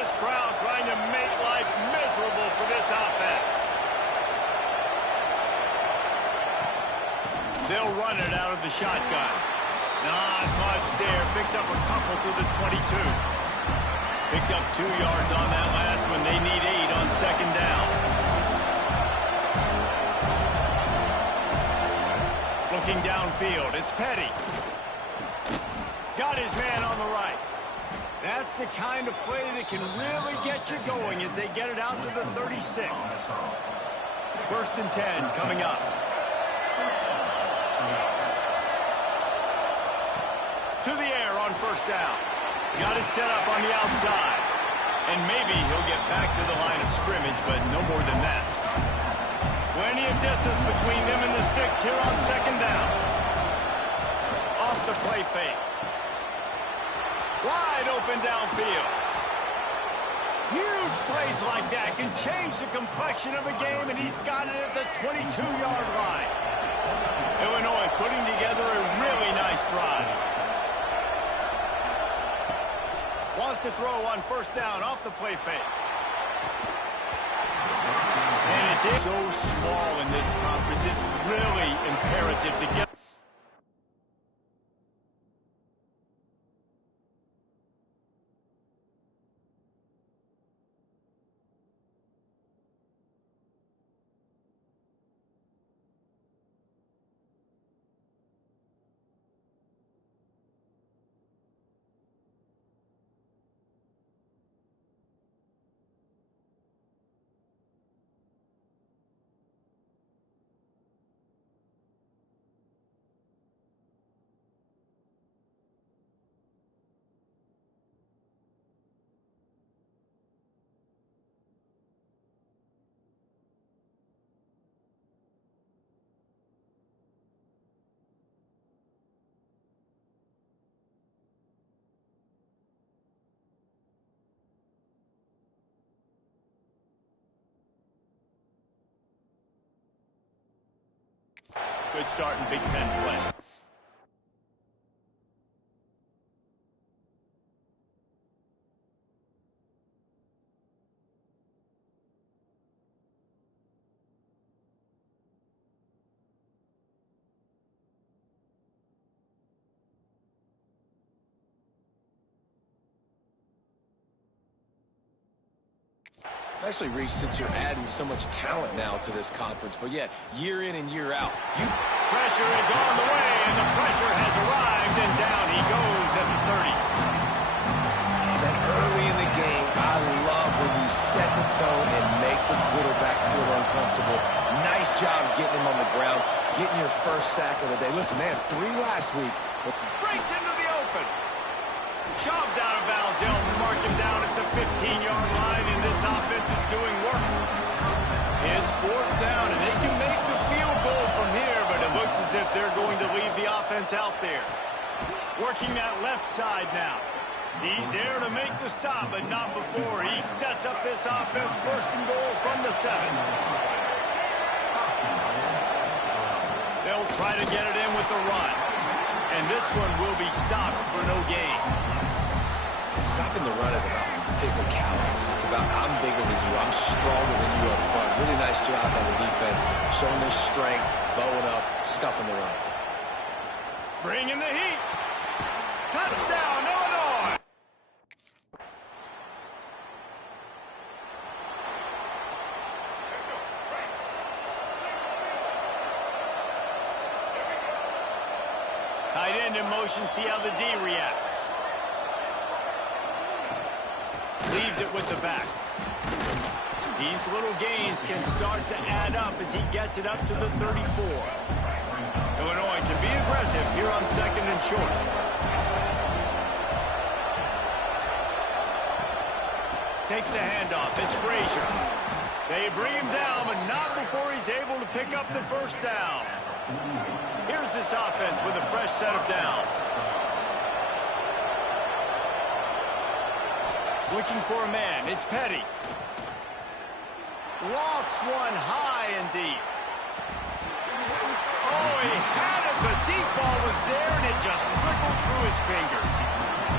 This crowd trying to make life miserable for this offense. They'll run it out of the shotgun. Not much there. Picks up a couple to the 22. Picked up 2 yards on that last one. They need 8 on second down. Looking downfield, it's Petty. Got his man on the right. That's the kind of play that can really get you going as they get it out to the 36. First and 10 coming up. To the air on first down. Got it set up on the outside. And maybe he'll get back to the line of scrimmage, but no more than that. Plenty of distance between them and the sticks here on second down. Off the play fake. Wide open downfield. Huge plays like that can change the complexion of a game, and he's got it at the 22-yard line. Illinois putting together a really nice drive. Wants to throw on first down off the play fake. And it's so small in this conference, it's really imperative to get. Good start in Big Ten play. Especially, Reese, since you're adding so much talent now to this conference. But, yeah, year in and year out. Pressure is on the way, and the pressure has arrived, and down he goes at the 30. Then early in the game, I love when you set the tone and make the quarterback feel uncomfortable. Nice job getting him on the ground, getting your first sack of the day. Listen, they had 3 last week. Breaks into the open. Shoved out of bounds. They'll mark him down at the 15-yard line, and this offense is doing work. It's fourth down, and they can make the field goal from here, but it looks as if they're going to leave the offense out there. Working that left side now. He's there to make the stop, but not before he sets up this offense first and goal from the 7. They'll try to get it in with the run. And this one will be stopped for no gain. Stopping the run is about physicality. It's about I'm bigger than you, I'm stronger than you up front. Really nice job by the defense, showing their strength, bowing up, stuffing the run. Bringing the heat. Touchdown, Illinois! Tight end in motion, see how the D reacts. Leaves it with the back. These little gains can start to add up as he gets it up to the 34. Illinois can be aggressive here on second and short. Takes the handoff. It's Frazier. They bring him down, but not before he's able to pick up the first down. Here's this offense with a fresh set of downs. Looking for a man. It's Petty. Lofts one high and deep. Oh, he had it. The deep ball was there, and it just trickled through his fingers.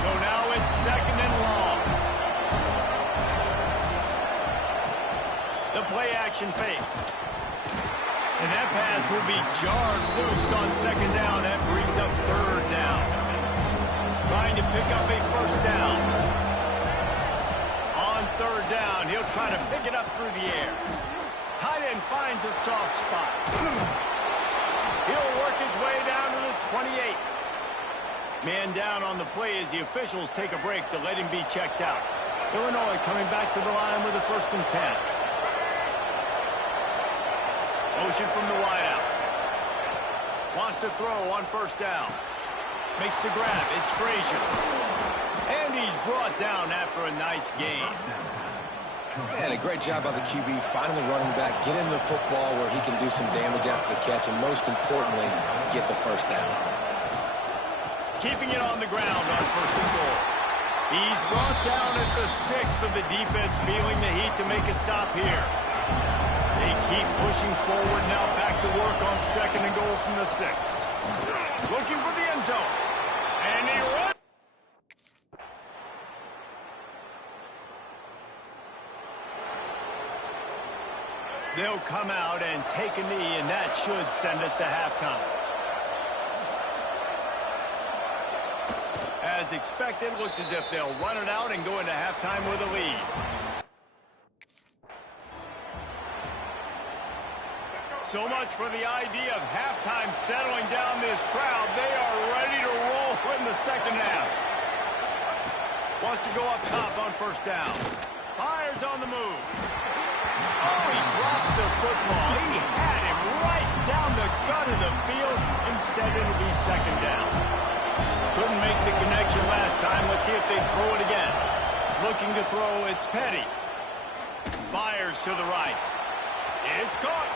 So now it's second and long. The play action fake. And that pass will be jarred loose on second down. That brings up third down. Trying to pick up a first down. On third down, he'll try to pick it up through the air. Tight end finds a soft spot. He'll work his way down to the 28. Man down on the play as the officials take a break to let him be checked out. Illinois coming back to the line with a 1st and 10. Motion from the wideout. Wants to throw on first down. Makes the grab. It's Frazier. And he's brought down after a nice gain. And a great job by the QB finding the running back, get him the football where he can do some damage after the catch, and most importantly, get the first down. Keeping it on the ground on 1st and goal. He's brought down at the 6, but the defense feeling the heat to make a stop here. They keep pushing forward now, back to work on 2nd and goal from the 6. Looking for the end zone. And he runs. They'll come out and take a knee, and that should send us to halftime. As expected, looks as if they'll run it out and go into halftime with a lead. So much for the idea of halftime settling down this crowd. They are ready to roll in the second half. Wants to go up top on first down. Fires on the move. Oh, he drops the football. He had him right down the gut of the field. Instead, it'll be second down. Couldn't make the connection last time. Let's see if they throw it again. Looking to throw, it's Petty. Fires to the right. It's caught.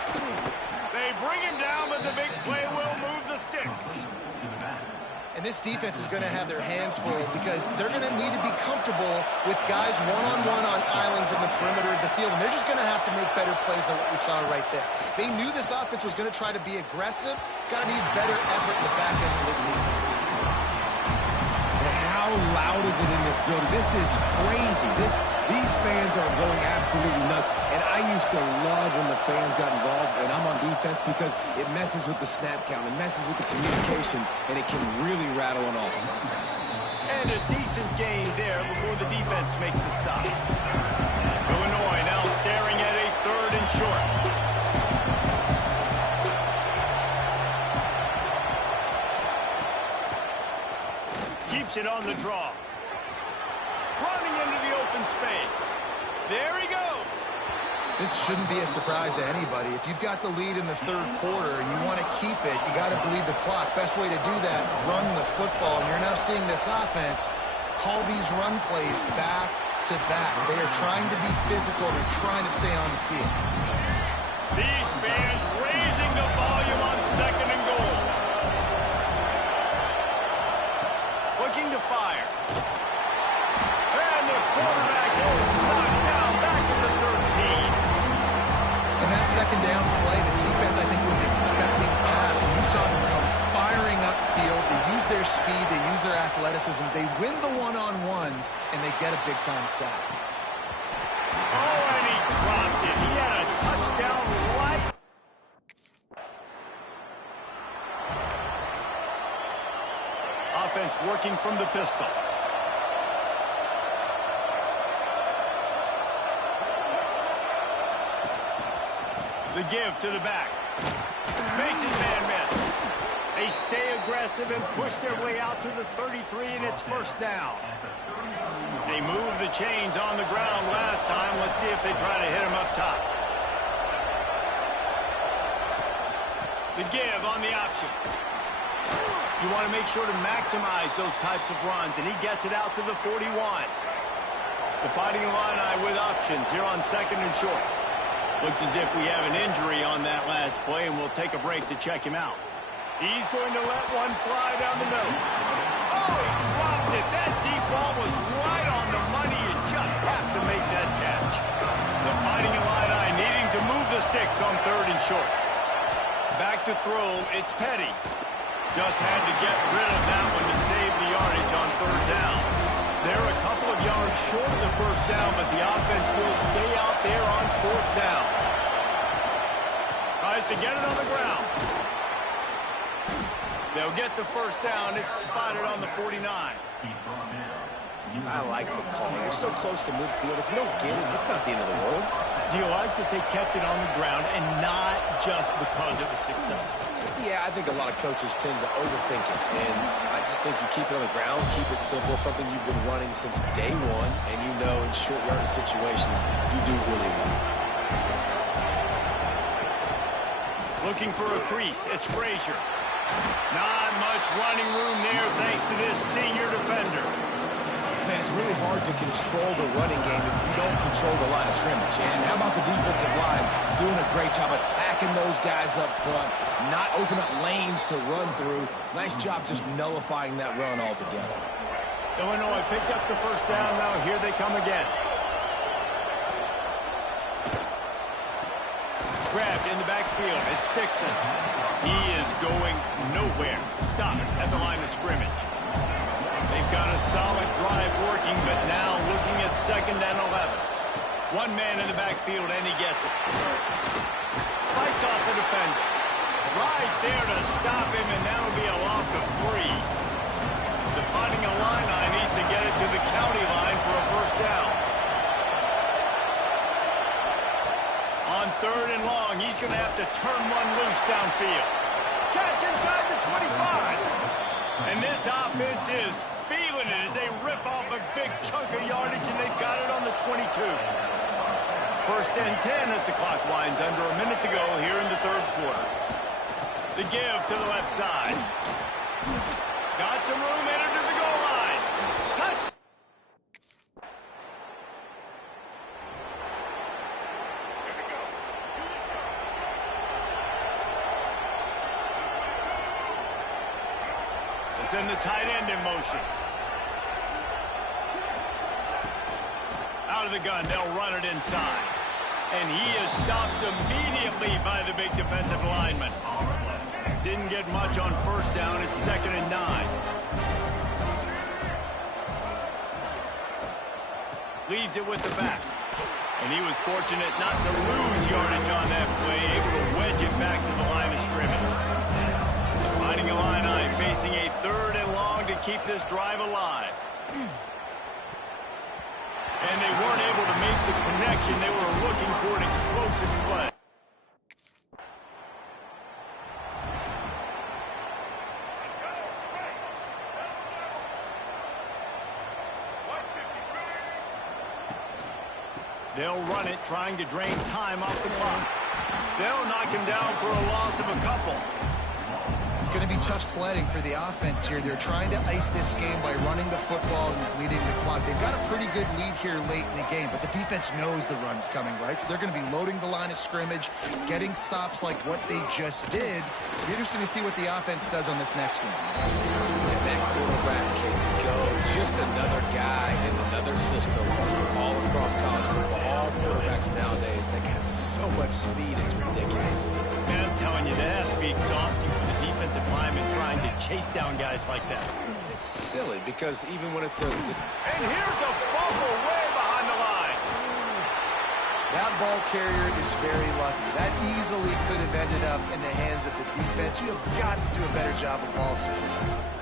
They bring him down, but the big play will move the sticks. And this defense is going to have their hands full because they're going to need to be comfortable with guys one-on-one on islands in the perimeter of the field. And they're just going to have to make better plays than what we saw right there. They knew this offense was going to try to be aggressive. Got to need better effort in the back end for this defense. And how loud is it in this building? This is crazy. These fans are going absolutely nuts. And I used to love when the fans got involved, and I'm on defense because it messes with the snap count. It messes with the communication, and it can really rattle an offense. And a decent gain there before the defense makes the stop. Illinois now staring at a 3rd and short. Keeps it on the draw. Running into the open space. There he goes. This shouldn't be a surprise to anybody. If you've got the lead in the 3rd quarter and you want to keep it, you got to bleed the clock. Best way to do that, run the football. And you're now seeing this offense call these run plays back to back. They are trying to be physical. They're trying to stay on the field. These fans raising the volume on 2nd and goal. Looking to fire. And the quarterback is knocked down back at the 13. And that 2nd down play, the defense, I think, was expecting pass. You saw them come firing upfield. They use their speed. They use their athleticism. They win the one-on-ones, and they get a big-time sack. Oh, and he dropped it. He had a touchdown right. Offense working from the pistol. The give to the back. Makes his man miss. They stay aggressive and push their way out to the 33, and it's first down. They move the chains on the ground last time. Let's see if they try to hit him up top. The give on the option. You want to make sure to maximize those types of runs, and he gets it out to the 41. The Fighting Illini with options here on 2nd and short. Looks as if we have an injury on that last play, and we'll take a break to check him out. He's going to let one fly down the middle. Oh, he dropped it. That deep ball was right on the money. You just have to make that catch. The Fighting Illini needing to move the sticks on 3rd and short. Back to throw, it's Petty. Just had to get rid of that one to save the yardage on 3rd down. They're a couple of yards short of the first down, but the offense will stay out there on 4th down. Tries to get it on the ground. They'll get the first down. It's spotted on the 49. I like the call. You're so close to midfield. If you don't get it, it's not the end of the world. Do you like that they kept it on the ground and not just because it was successful? Yeah, I think a lot of coaches tend to overthink it. And I just think you keep it on the ground, keep it simple, something you've been running since day one, and you know in short yardage situations, you do really well. Looking for a crease. It's Frazier. Not much running room there thanks to this senior defender. Man, it's really hard to control the running game if you don't control the line of scrimmage. And how about the defensive line doing a great job attacking those guys up front, not open up lanes to run through. Nice job just nullifying that run altogether. Illinois picked up the first down. Now here they come again. Grabbed in the backfield. It's Dixon. He is going nowhere. Stop it at the line of scrimmage. They've got a solid drive working, but now looking at 2nd and 11. One man in the backfield, and he gets it. Fights off the defender. Right there to stop him, and that'll be a loss of 3. The Fighting Illini needs to get it to the county line for a first down. On 3rd and long, he's going to have to turn one loose downfield. Catch inside the 25. And this offense is feeling it as they rip off a big chunk of yardage, and they've got it on the 22. 1st and 10 as the clock winds under a minute to go here in the 3rd quarter. The give to the left side. Got some room, headed to the goal line. Touch. Send the tight end in motion. Out of the gun, they'll run it inside. And he is stopped immediately by the big defensive lineman. Didn't get much on 1st down. It's 2nd and 9. Leaves it with the back. And he was fortunate not to lose yardage on that play, able to wedge it back to the line of scrimmage. Fighting Illini facing a 3rd and long to keep this drive alive. And they weren't able to make the connection. They were looking for an explosive play. They'll run it, trying to drain time off the clock. They'll knock him down for a loss of a couple. It's going to be tough sledding for the offense here. They're trying to ice this game by running the football and bleeding the clock. They've got a pretty good lead here late in the game, but the defense knows the run's coming, right? So they're going to be loading the line of scrimmage, getting stops like what they just did. It'll be interesting to see what the offense does on this next one. And that quarterback can go. Just another guy in another system all across college football. All quarterbacks nowadays, they got so much speed, it's ridiculous. Man, I'm telling you, that has to be exhausting for the defensive lineman trying to chase down guys like that. It's silly because even when it's a... And here's a fumble way behind the line. That ball carrier is very lucky. That easily could have ended up in the hands of the defense. You have got to do a better job of ball security.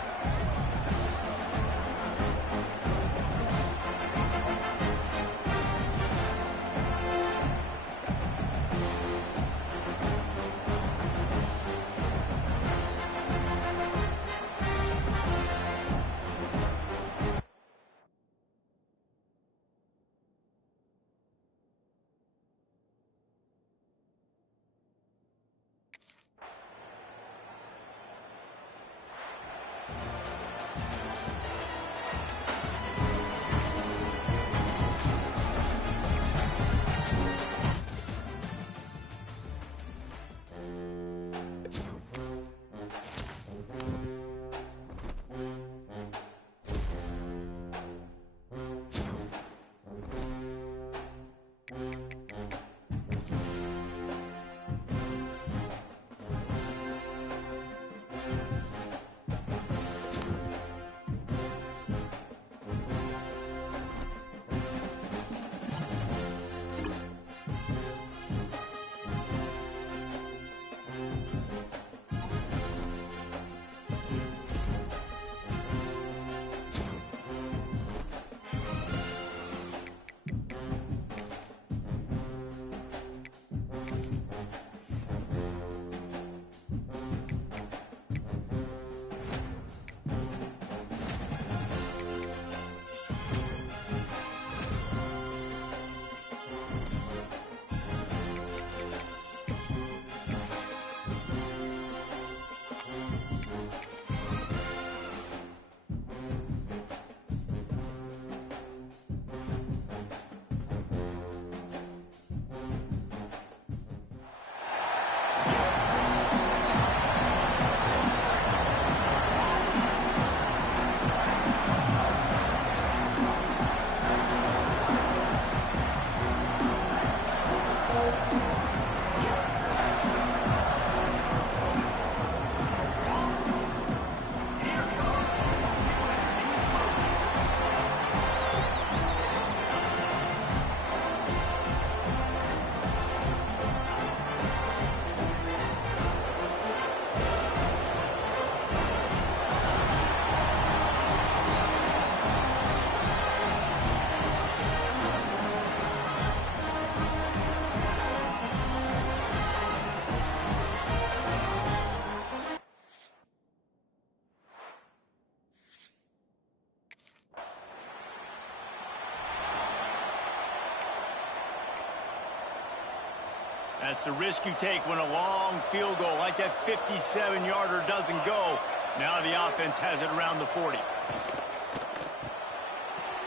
That's the risk you take when a long field goal like that 57-yarder doesn't go. Now the offense has it around the 40.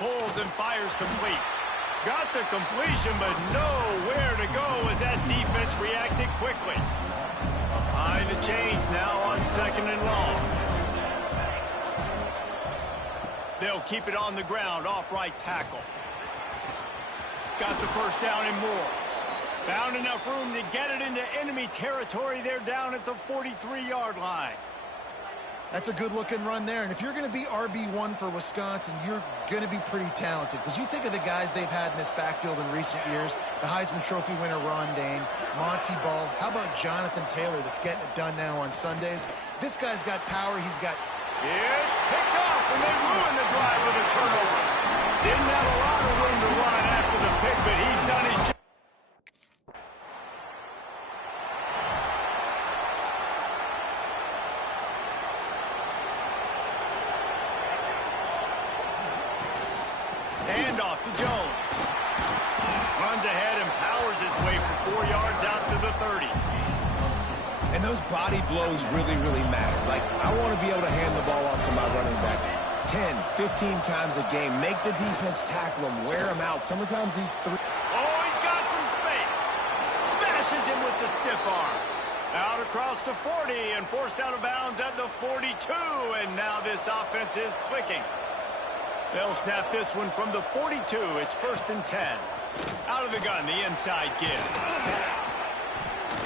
Pulls and fires complete. Got the completion, but nowhere to go as that defense reacted quickly. Behind the chains now on 2nd and long. They'll keep it on the ground, off right tackle. Got the first down and more. Found enough room to get it into enemy territory. They're down at the 43-yard line. That's a good-looking run there. And if you're going to be RB1 for Wisconsin, you're going to be pretty talented. Because you think of the guys they've had in this backfield in recent years, the Heisman Trophy winner Ron Dane, Monty Ball. How about Jonathan Taylor that's getting it done now on Sundays? This guy's got power. He's got... It's picked off, and they ruin the drive with a turnover. Didn't have a lot of room to run after the pick, but he's done his job. Handoff to Jones. Runs ahead and powers his way for 4 yards out to the 30. And those body blows really, really matter. Like, I want to be able to hand the ball off to my running back 10, 15 times a game. Make the defense tackle him, wear him out. Sometimes these three... Oh, he's got some space. Smashes him with the stiff arm. Out across the 40 and forced out of bounds at the 42. And now this offense is clicking. They'll snap this one from the 42. It's 1st and 10. Out of the gun, the inside give.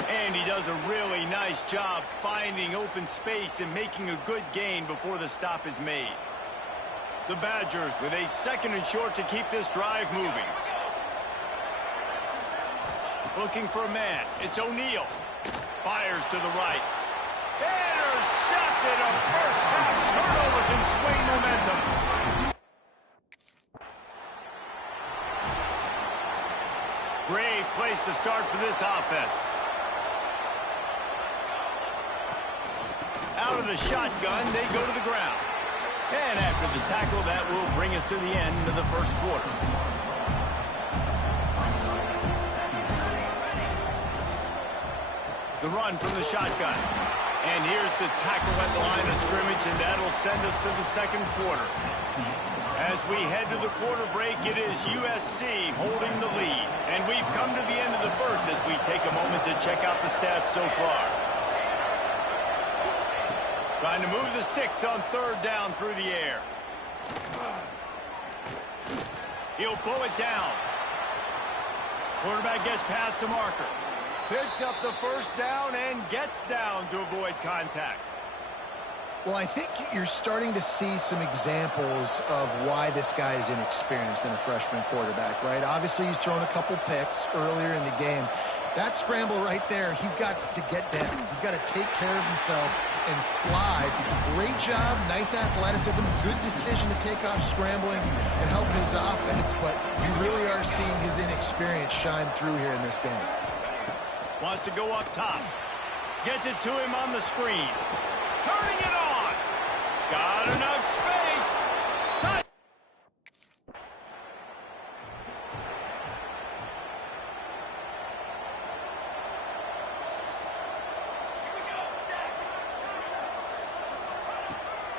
And he does a really nice job finding open space and making a good gain before the stop is made. The Badgers with a 2nd and short to keep this drive moving. Looking for a man. It's O'Neal. Fires to the right. Intercepted. A first half turnover can swing momentum. Great place to start for this offense. Out of the shotgun, they go to the ground. And after the tackle, that will bring us to the end of the first quarter. The run from the shotgun. And here's the tackle at the line of scrimmage, and that'll send us to the 2nd quarter. As we head to the quarter break, it is USC holding the lead. And we've come to the end of the first as we take a moment to check out the stats so far. Trying to move the sticks on 3rd down through the air. He'll pull it down. Quarterback gets past the marker. Picks up the first down and gets down to avoid contact. Well, I think you're starting to see some examples of why this guy is inexperienced in a freshman quarterback, right? Obviously, he's thrown a couple picks earlier in the game. That scramble right there, he's got to get down. He's got to take care of himself and slide. Great job, nice athleticism, good decision to take off scrambling and help his offense, but you really are seeing his inexperience shine through here in this game. Wants to go up top. Gets it to him on the screen. Turning it on. Got enough space. Touch.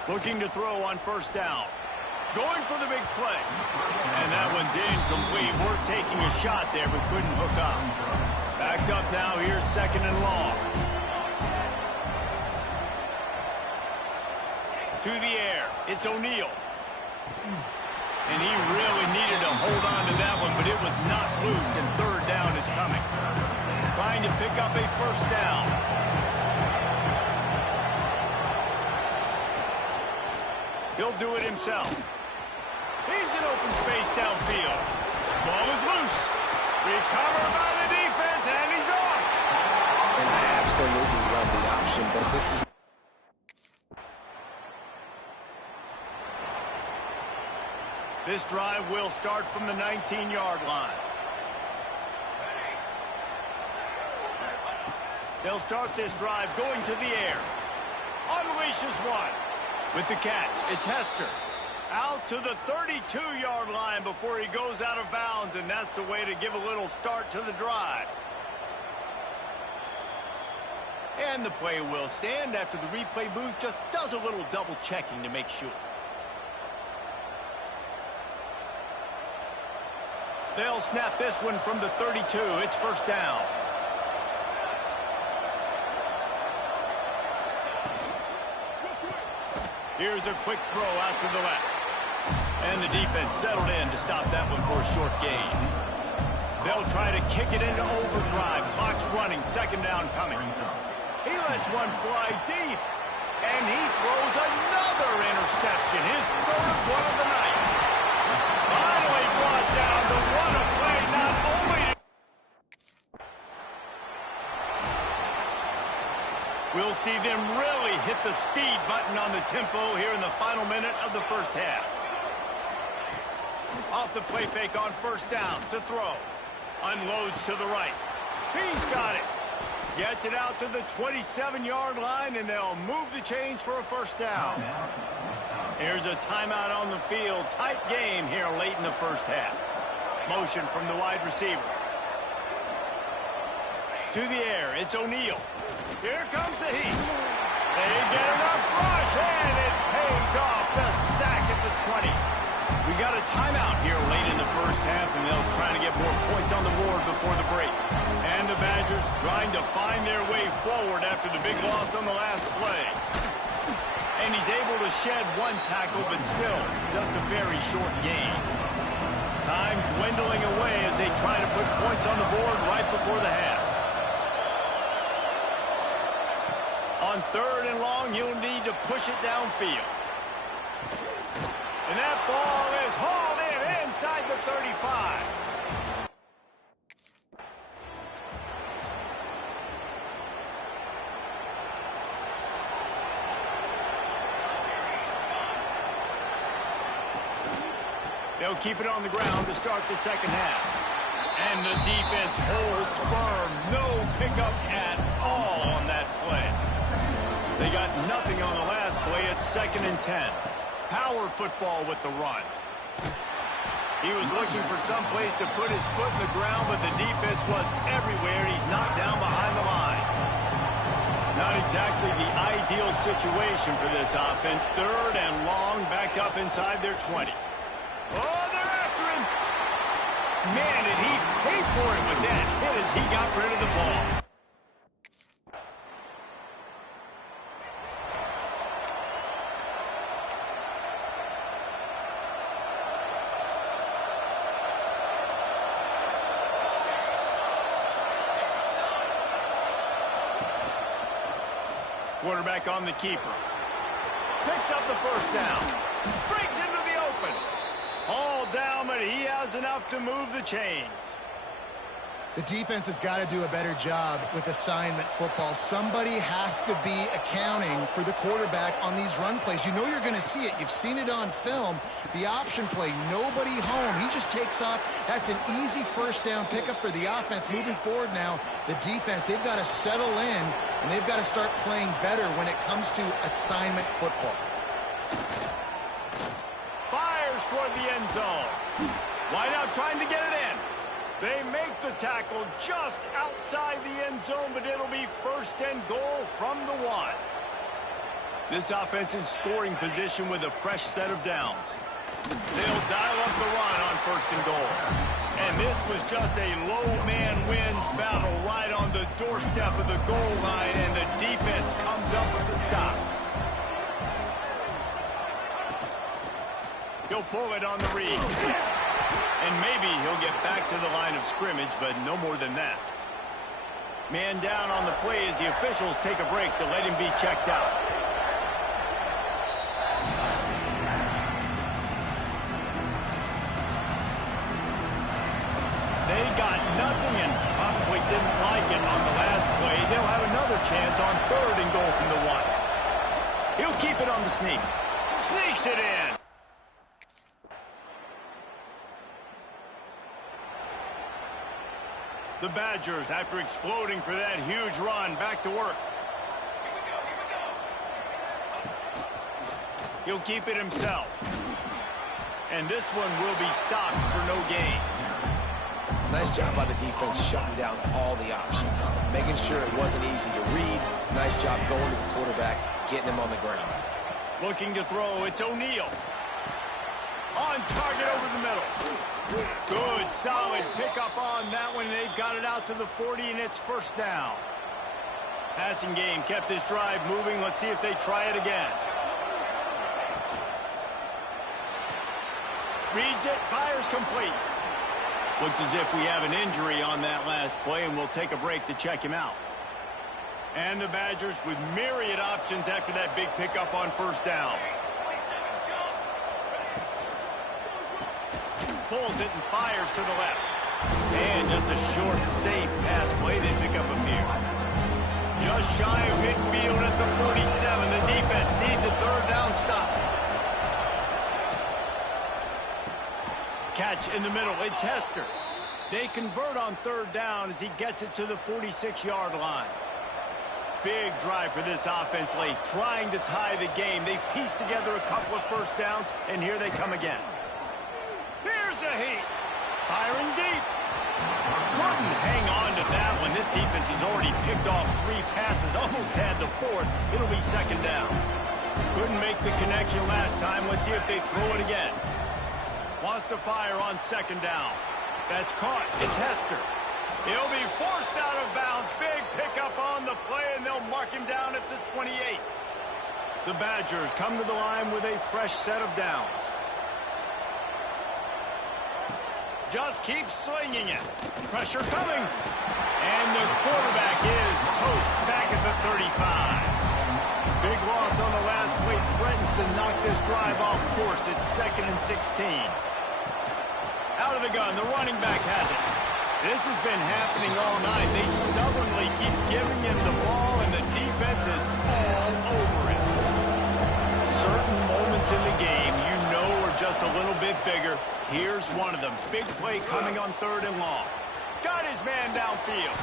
Looking to throw on 1st down. Going for the big play. And that one's incomplete. Worth taking a shot there, but couldn't hook up. Backed up now, here's 2nd and long. To the air, it's O'Neal. And he really needed to hold on to that one, but it was not loose, and 3rd down is coming. Trying to pick up a 1st down. He'll do it himself. He's in open space downfield. Ball is loose. Recovered by the defense, and he's off. And I absolutely love the option, but this is... This drive will start from the 19-yard line. They'll start this drive going to the air. Unleashes one. With the catch, it's Hester. Out to the 32-yard line before he goes out of bounds, and that's the way to give a little start to the drive. And the play will stand after the replay booth just does a little double checking to make sure. They'll snap this one from the 32. It's first down. Here's a quick throw out to the left. And the defense settled in to stop that one for a short gain. They'll try to kick it into overdrive. Clock's running. Second down coming. He lets one fly deep. And he throws another interception. His third one of the night. Finally brought down to run a play not only to... We'll see them really hit the speed button on the tempo here in the final minute of the first half. Off the play fake on first down to throw. Unloads to the right. He's got it. Gets it out to the 27-yard line, and they'll move the chains for a first down. Here's a timeout on the field. Tight game here late in the first half. Motion from the wide receiver. To the air, it's O'Neal. Here comes the heat. They get enough rush, and it pays off. The sack at the 20. We got a timeout here late in the first half, and they'll try to get more points on the board before the break. And the Badgers trying to find their way forward after the big loss on the last play. And he's able to shed one tackle, but still just a very short gain. Time dwindling away as they try to put points on the board right before the half. On third and long, you'll need to push it downfield. And that ball is hauled in inside the 35. They'll keep it on the ground to start the second half. And the defense holds firm. No pickup at all on that play. They got nothing on the last play. It's 2nd and 10. Power football with the run. He was looking for some place to put his foot in the ground, but the defense was everywhere. He's knocked down behind the line. Not exactly the ideal situation for this offense. Third and long, back up inside their 20. Oh, they're after him. Man, did he pay for it with that hit as he got rid of the ball. Quarterback on the keeper. Picks up the first down. Breaks into the open. All down, but he has enough to move the chains. The defense has got to do a better job with assignment football. Somebody has to be accounting for the quarterback on these run plays. You know you're going to see it. You've seen it on film. The option play, nobody home. He just takes off. That's an easy first down pickup for the offense. Moving forward now, the defense, they've got to settle in, and they've got to start playing better when it comes to assignment football. Fires toward the end zone. Wide out trying to get it in. They make the tackle just outside the end zone, but it'll be 1st and goal from the 1. This offense in scoring position with a fresh set of downs. They'll dial up the run on 1st and goal. And this was just a low man wins battle right on the doorstep of the goal line, and the defense comes up with the stop. He'll pull it on the read. And maybe he'll get back to the line of scrimmage, but no more than that. Man down on the play as the officials take a break to let him be checked out. They got nothing and probably didn't like it on the last play. They'll have another chance on 3rd and goal from the 1. He'll keep it on the sneak. Sneaks it in. The Badgers, after exploding for that huge run, back to work. He'll keep it himself. And this one will be stopped for no gain. Nice job by the defense shutting down all the options, making sure it wasn't easy to read. Nice job going to the quarterback, getting him on the ground. Looking to throw, it's O'Neal. On target over the middle. Good, solid pickup on that one. They've got it out to the 40, and it's first down. Passing game kept this drive moving. Let's see if they try it again. Reads it, fires complete. Looks as if we have an injury on that last play, and we'll take a break to check him out. And the Badgers with myriad options after that big pickup on first down. Pulls it and fires to the left. And just a short, safe pass play. They pick up a few. Just shy of midfield at the 47. The defense needs a third down stop. Catch in the middle. It's Hester. They convert on third down as he gets it to the 46-yard line. Big drive for this offense late, trying to tie the game. They've pieced together a couple of first downs, and here they come again. Here's a heat. Firing deep. Couldn't hang on to that one. This defense has already picked off 3 passes, almost had the 4th. It'll be second down. Couldn't make the connection last time. Let's see if they throw it again. Wants to fire on second down. That's caught. It's Hester. He'll be forced out of bounds. Big pickup on the play, and they'll mark him down at the 28. The Badgers come to the line with a fresh set of downs. Just keep slinging it. Pressure coming. And the quarterback is toast back at the 35. Big loss on the last play threatens to knock this drive off course. It's 2nd and 16. Out of the gun, the running back has it. This has been happening all night. They stubbornly keep giving him the ball, and the defense is all over it. Certain moments in the game you know are just a little bit bigger. Here's one of them. Big play coming on 3rd and long. Got his man downfield.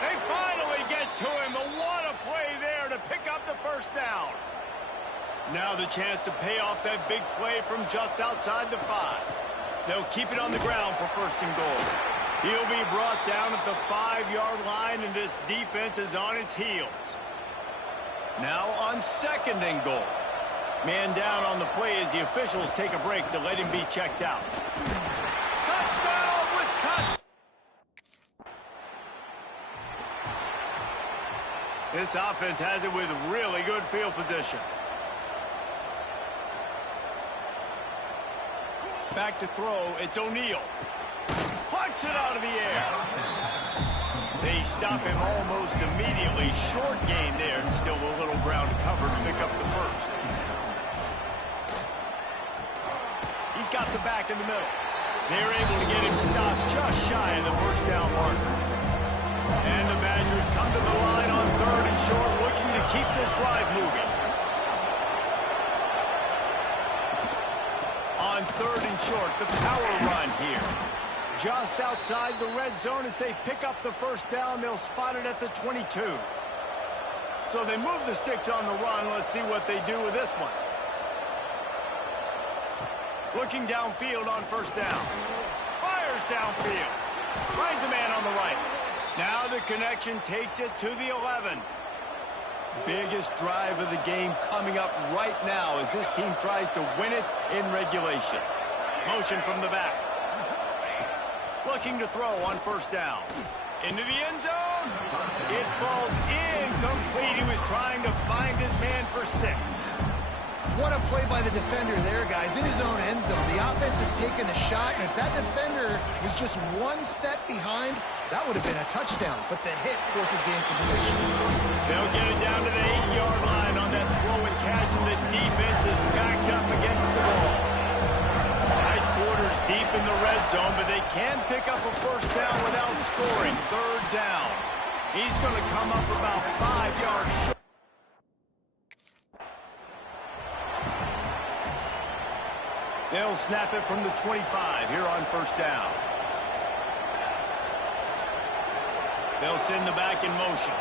They finally get to him. But what a play there to pick up the first down. Now the chance to pay off that big play from just outside the 5. They'll keep it on the ground for 1st and goal. He'll be brought down at the 5-yard line, and this defense is on its heels. Now on 2nd and goal. Man down on the play as the officials take a break to let him be checked out. Touchdown, Wisconsin! This offense has it with really good field position. Back to throw, it's O'Neal. Punts it out of the air. They stop him almost immediately. Short gain there, and still a little ground to cover to pick up the first. He's got the back in the middle. They're able to get him stopped just shy of the first down marker. And the Badgers come to the line on 3rd and short, looking to keep this drive moving. On 3rd and short, the power run here. Just outside the red zone as they pick up the first down. They'll spot it at the 22. So they move the sticks on the run. Let's see what they do with this one. Looking downfield on first down. Fires downfield. Finds a man on the right. Now the connection takes it to the 11. Biggest drive of the game coming up right now as this team tries to win it in regulation. Motion from the back. Looking to throw on first down. Into the end zone. It falls incomplete. He was trying to find his man for 6. What a play by the defender there, guys. In his own end zone, the offense has taken a shot, and if that defender was just 1 step behind, that would have been a touchdown. But the hit forces the incompletion. They'll get it down to the 8-yard line on that throw and catch, and the defense is backed up against the wall. Tight quarters deep in the red zone, but they can pick up a first down without scoring. 3rd down. He's going to come up about 5 yards short. They'll snap it from the 25 here on first down. They'll send the back in motion.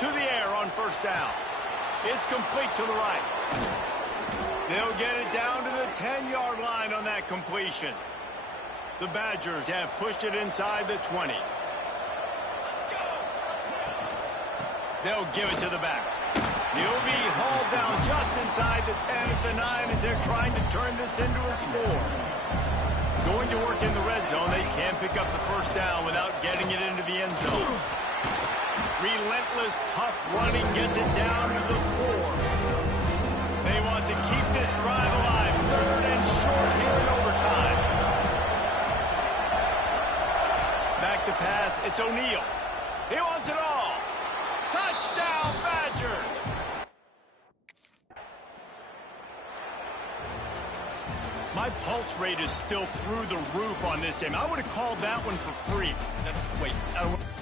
To the air on first down. It's complete to the right. They'll get it down to the 10-yard line on that completion. The Badgers have pushed it inside the 20. They'll give it to the back. He'll be hauled down just inside the 10 at the 9 as they're trying to turn this into a score. Going to work in the red zone, they can't pick up the first down without getting it into the end zone. Relentless, tough running gets it down to the 4. They want to keep this drive alive. 3rd and short here in overtime. Back to pass, it's O'Neal. He wants it all. Touchdown, Badgers! My pulse rate is still through the roof on this game. I would have called that one for free. Wait, I don't...